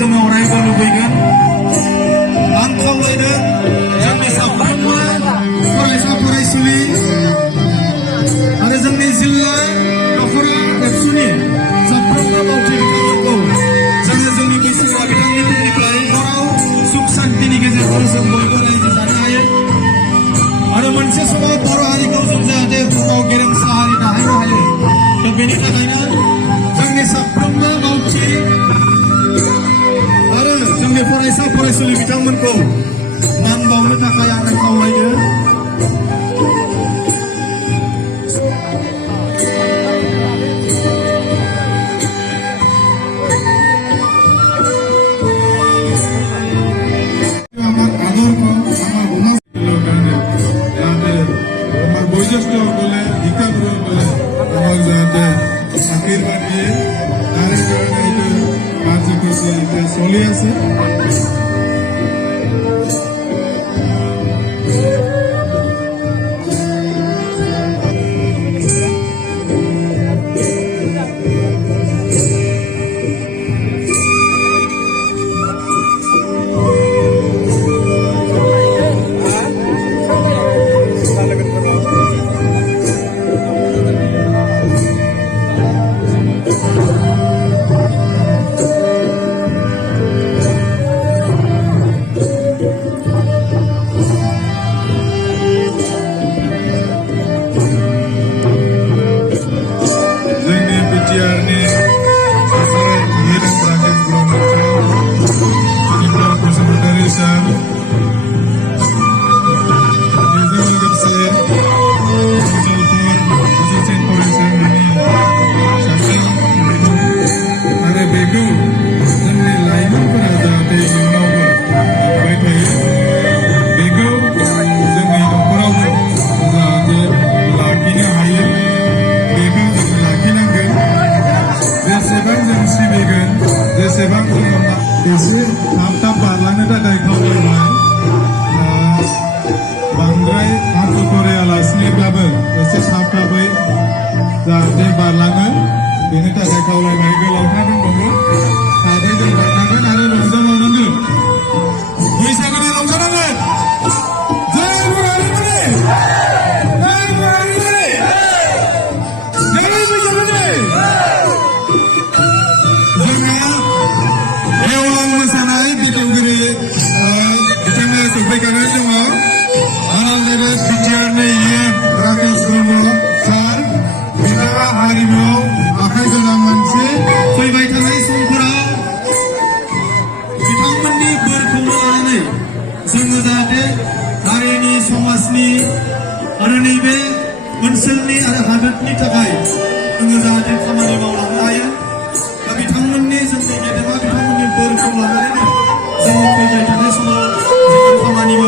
जोङो अरायबो लुबैगोन आं खावलायदों जोंनि साफ्रोमबो फरायसा फरायसुलि आरो जोंनि जिल्ला दख'रा एबसुनि साफ्रोमबो मावथि बिथांमोनखौ जोङो जोंनि बैसोगोरा बिथांमोननिफ्राय हराव सुख शान्तिनि गेजेरजों जों बयबो रायजो जानो हायो आरो मोनसे समाव बर' हारिखौ जों जाहाथे बुहुमाव गेरेमसा हारि दाहैनो हायो दा बेनि थाखायनो जोंनि साफ्रोमबो मावथि आरो जोंनि फरायसा फरायसुलि बिथांमोनखौ मान बावनो थाखाय आं खावलायदों एसे थाब बारलांनो थाखाय खावलायबाय बांद्राय हाखु खरायालासिनोब्लाबो एसे थाबै जाहाथे बारलाङो बेनि थाखाय खावलायबाय गोलावथार दंबावो थाबै जों बारनांगोन आरो रंजाबावनांगोन बैसागुनि रंजानांगोन जय बरायबुलि जय बरायबुलि जय बैसागुनि जोंहा मोसानाय बिथांगिरि बिथाङा सफैखानाय दङ आरो बिटिआरनि राकेश ब्रह्म सार बिथाङा हारिमुआव आखाइ गोनां मानसि फैबाय थानाय समफोराव बिथांमोननि बोरखौ लानानै जोङो जाहाथे हारिनि समाजनि आरो नैबे ओनसोलनि आरो हादोरनि थाखाय